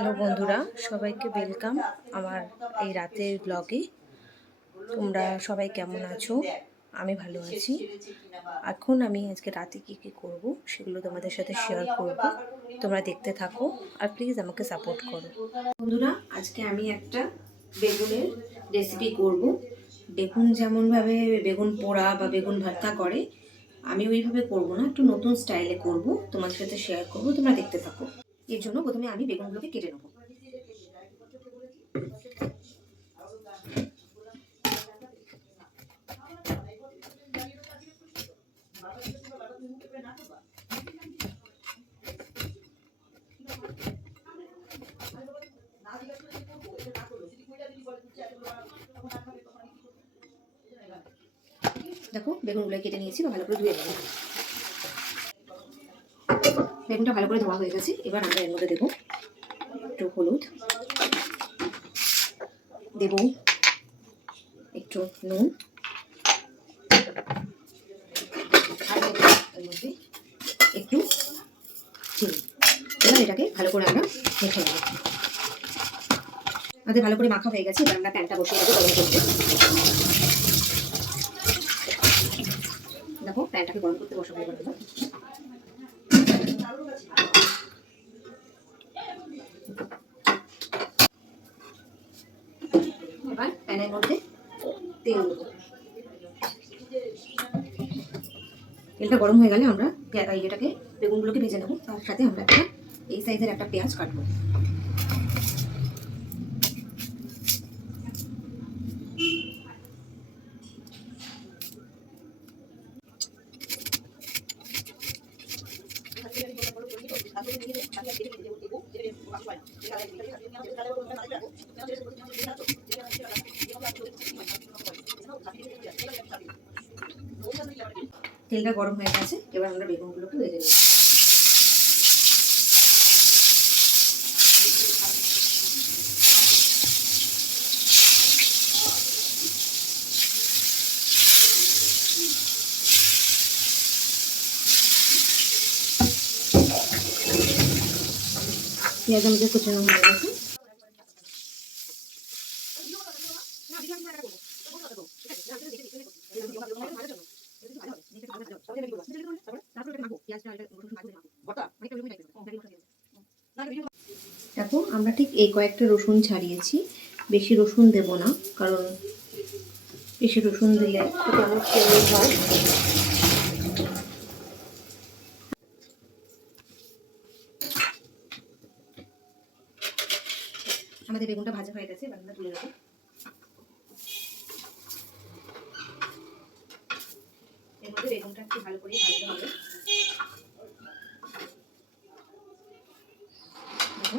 Hello বন্ধুরা, সবাইকে welcome আমার এই রাতের ব্লগে। তোমরা সবাই কেমন আছো? আমি ভালো আছি। এখন আমি আজকে রাতে কী কী করবো সেগুলো তোমাদের সাথে শেয়ার করব। তোমরা দেখতে থাকো আর প্লিজ আমাকে সাপোর্ট করো। বন্ধুরা, আজকে আমি একটা বেগুনের রেসিপি করব। বেগুন যেমনভাবে বেগুন পোড়া বা বেগুন ভর্তা করে, আমি ওইভাবে করব না, একটু নতুন স্টাইলে করব, তোমাদের সাথে শেয়ার করব। তোমরা দেখতে থাকো। এর জন্য প্রথমে আমি বেগুনগুলোকে কেটে নেবো। দেখো, বেগুনগুলো কেটে নিয়েছি, ভালো করে ধুয়ে নেবো। বেগুনটা ভালো করে ধোয়া হয়ে গেছে। এবার আমরা এর মধ্যে দেবো একটু হলুদ, দেব একটু নুন, আর দেবো এর মধ্যে একটু চিনি। এবার এটাকে ভালো করে আমরা মেখে নেব। আমাদের ভালো করে মাখা হয়ে গেছে। এবার আমরা প্যানটা বসিয়ে দেবো গরম করতে। দেখো, প্যানটাকে গরম করতে বসাবো। এবার প্যানের মধ্যে তেল দেবো। তেলটা গরম হয়ে গেলে আমরা এটাকে বেগুনগুলোকে ভেজে নেবো। তার সাথে আমরা একটা এই সাইজের একটা পেঁয়াজ কাটবো। তেলটা গরম হয়ে গেছে। এবার আমরা বেগুনগুলোকে ভেজে নেব। পেঁয়াজ আমাদের কুচানো হয়ে গেছে। দেখো, আমরা ঠিক এই কয়েকটা রসুন ছাড়িয়েছি, বেশি রসুন দেব না, কারণ বেশি রসুন দিলে কেমন তেল হয়। আমাদের বেগুনটা ভাজা হয়ে গেছে। এবার আমরা তুলে নেব। এর মধ্যে বেগুনটা একটু ভালো করে ভাজতে হবে। দেখো,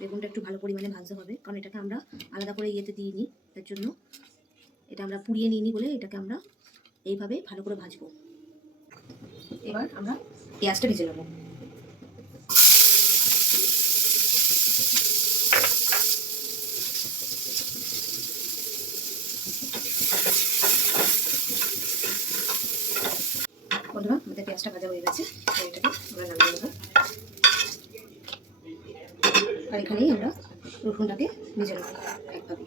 বেগুনটা একটু ভালো পরিমাণে ভাজতে হবে, কারণ এটাকে আমরা আলাদা করে ইয়েতে দিইনি, তার জন্য এটা আমরা পুড়িয়ে নিইনি বলে এটাকে আমরা এইভাবে ভালো করে ভাজবো। এবার আমরা পেঁয়াজটা ভেজে নেব। বন্ধুরা, আমাদের পেঁয়াজটা ভাজা হয়ে গেছে। এটাকে আমরা নামিয়ে নেব। আর এখানেই আমরা রসুনটাকে ভেজে নেব একভাবে।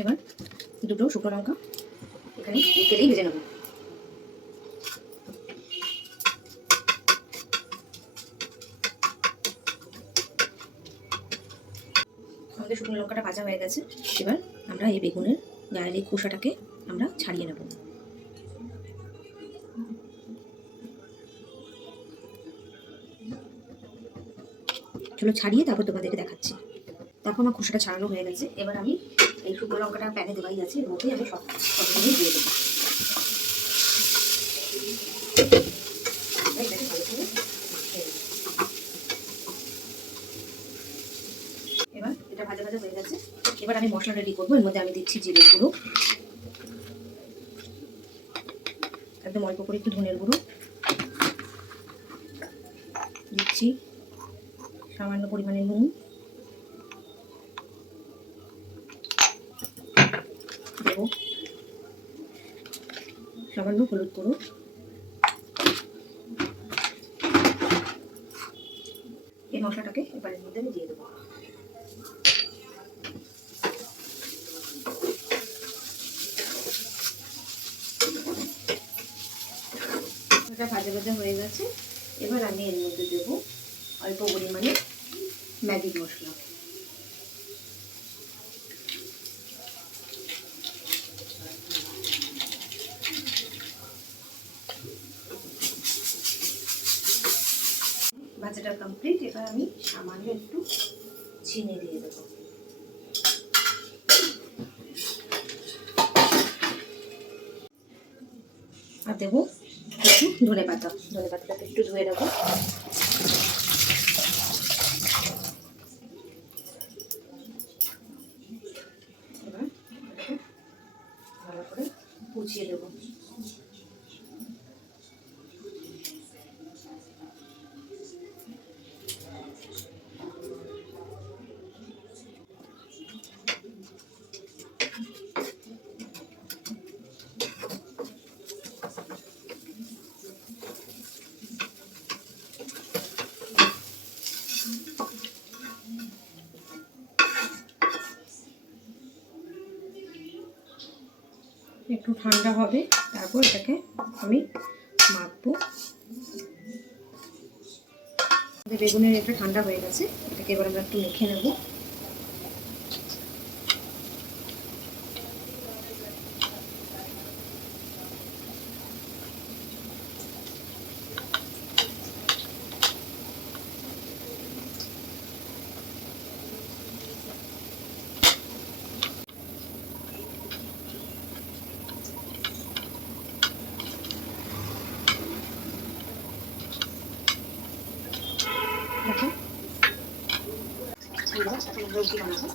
এবার দুটো শুকনো লঙ্কা এখানে তেলেই ভেজে নেব। আমাদের শুকনো লঙ্কাটা ভাজা হয়ে গেছে। এবার আমরা এই বেগুনের গায়ের এই খোসাটাকে আমরা ছাড়িয়ে নেব। চলো ছাড়িয়ে তারপর তোমাদেরকে দেখাচ্ছি। দেখো, আমার খোসাটা ছাড়ানো হয়ে গেছে। এবার আমি এই শুকনো লঙ্কাটা প্যানে দেওয়াই আছে, এর মধ্যেই আমি সবগুলোই দিয়ে দেবো। এবার এটা ভাজা ভাজা হয়ে গেছে। এবার আমি মশলা রেডি করবো। এর মধ্যে আমি দিচ্ছি জিরে গুঁড়ো, একদম অল্প করে একটু ধনের গুঁড়ো দিচ্ছি, সামান্য পরিমাণে নুন দেবো, সামান্য হলুদ গুঁড়ো, এই মশলাটাকে এবারের মধ্যে আমি দিয়ে দেবো। এটা ভাজা ভাজা হয়ে গেছে। এবার আমি এর মধ্যে দেবো অল্প পরিমাণে ম্যাগি মশলা। ভাজাটা কমপ্লিট। এবার আমি সামান্য একটু চিনি দিয়ে দেবো। আর দেবো একটু ধনে পাতাটা একটু ধুয়ে দেবো। এবার ভালো করে কুচিয়ে দেবো। একটু ঠান্ডা হবে, তারপর এটাকে আমি মাখবো। বেগুনের এটা ঠান্ডা হয়ে গেছে, এটাকে এবার আমরা একটু মেখে নেব। দেখো রুটি বানাবো।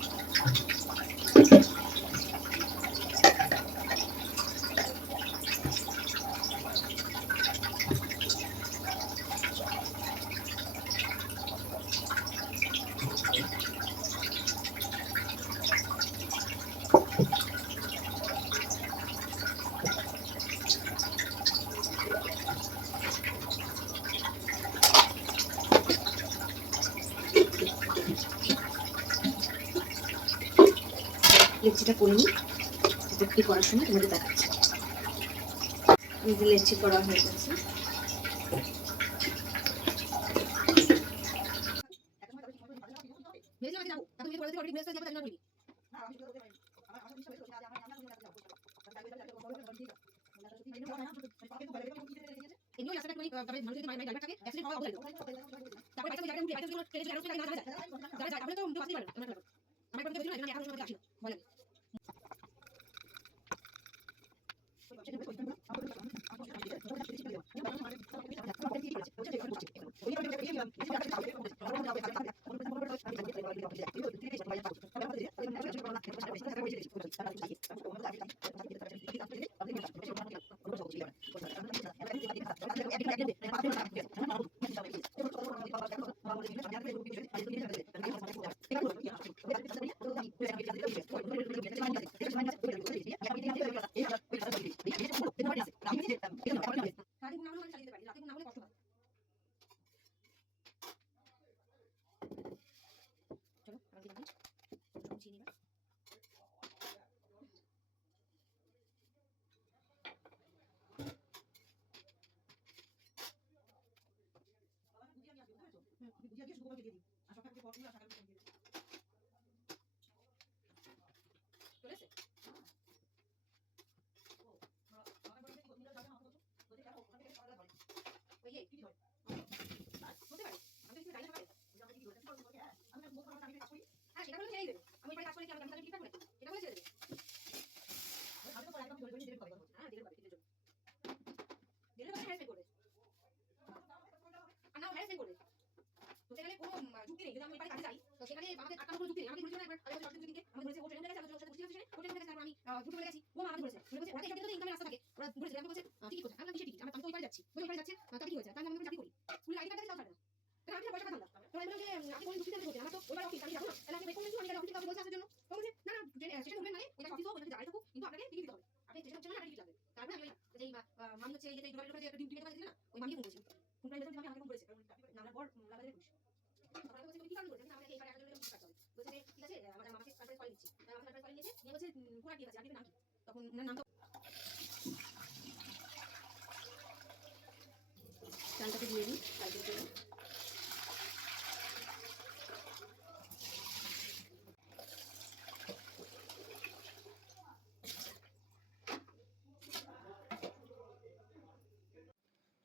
লেচিটা করে নিই, রুটি করার সময় তোমাদের দেখাচ্ছি। লেচি করা হয়ে গেছে। মামি হচ্ছে এই যে ডোনাল্ড করে যে একটা ডিম বানিয়ে দিলে না, ওই মামি ফোন করেছিল। ফোন করে বলছে আমাকে ফোন করেছে। না আমার বর লাগালে পুলিশ। তারপরে বলছে তুমি কি কাজ করেছো? আমাকে এইবার 1000 টাকা পুলিশ কাটতে হবে। বলছে যে ঠিক আছে আমাদের মামাকে সারপ্রাইজ করে দিচ্ছি। আমাকে সারপ্রাইজ করে নিয়েছে। নিয়ে বলছে কোন ডিম আছে? আন্টির নাম কি? তখন ওনার নাম তো চালটাকে দিয়ে দিই কালকের জন্য।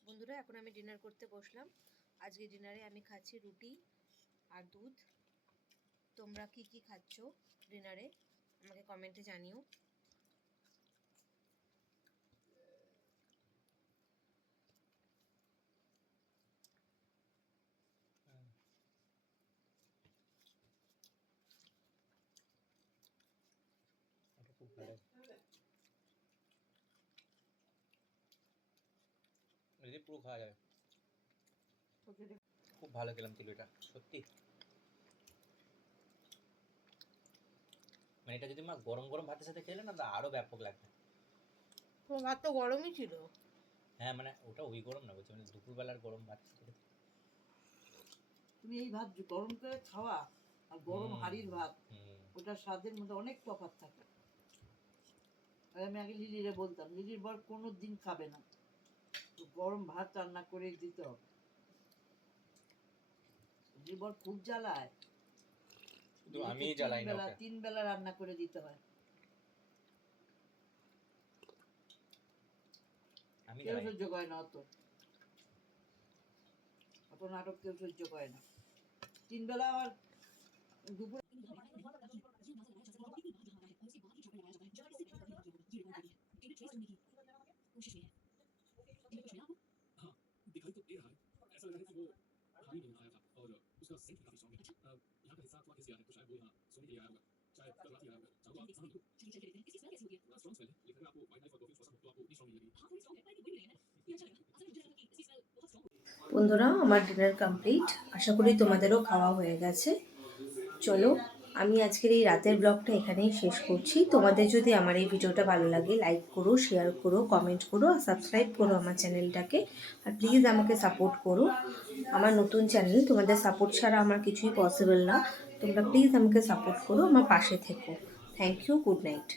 বন্ধুরা এখন আমি ডিনার করতে বসলাম। আজকে ডিনারে আমি খাচ্ছি রুটি আর দুধ। তোমরা কি কি খাচ্ছ ডিনারে আমাকে কমেন্টে জানিও। খুব ভালো পুরো খাওয়া যায়। খুব ভালো খেলাম চিড়িটা সত্যি। মানে এটা যদি মা গরম গরম ভাতের সাথে খেলে না, আরো ব্যাপক লাগবে। ভাত তো গরমই ছিল। হ্যাঁ মানে ওটা ওই গরম না, বলছি মানে দুপুরবেলার গরম ভাত। তুমি এই ভাত গরম করে খাওয়া আর গরম হাড়ির ভাত, ওটার স্বাদের মধ্যে অনেক তফাৎ থাকে। আর আমি আগে লিলিরে বলতাম, লিলির বর কোনো দিন খাবে না, তো গরম ভাত রান্না করে দিতে হবে। লিলির বর খুব জ্বালায়, আমি জ্বালাই না, 3 বেলা রান্না করে দিতে হয়। কেউ সহ্য করে না, অত নাটক কেউ সহ্য করে না। 3 বেলা আবার দুপুর दिखाई तो दे रहा है, ऐसा लग रहा है कि वो हाल ही में आया था और उसका सेंट भी काफी स्ट्रांग है। यहाँ का हिस्सा थोड़ा कैसे आया है तो शायद वो यहाँ सोने के लिए आया होगा, शायद कल रात ही आया होगा। चाहो तो आप समझ लो स्ट्रांग स्मेल है, लेकिन अगर आपको वाइल्ड लाइफ और परफ्यूम पसंद हो तो आपको इतनी स्ट्रांग नहीं लगेगी। বন্ধুরা আমার ডিনার কমপ্লিট, আশা করি তোমাদেরও খাওয়া হয়ে গেছে। চলো আমি আজকের এই রাতের ব্লগটা এখানেই শেষ করছি। তোমাদের যদি আমার এই ভিডিওটা ভালো লাগে লাইক করো, শেয়ার করো, কমেন্ট করো আর সাবস্ক্রাইব করো আমার চ্যানেলটাকে। আর প্লিজ আমাকে সাপোর্ট করো, আমার নতুন চ্যানেল, তোমাদের সাপোর্ট ছাড়া আমার কিছুই পসিবল না। তোমরা প্লিজ আমাকে সাপোর্ট করো, আমার পাশে থেকো। Thank you, good night.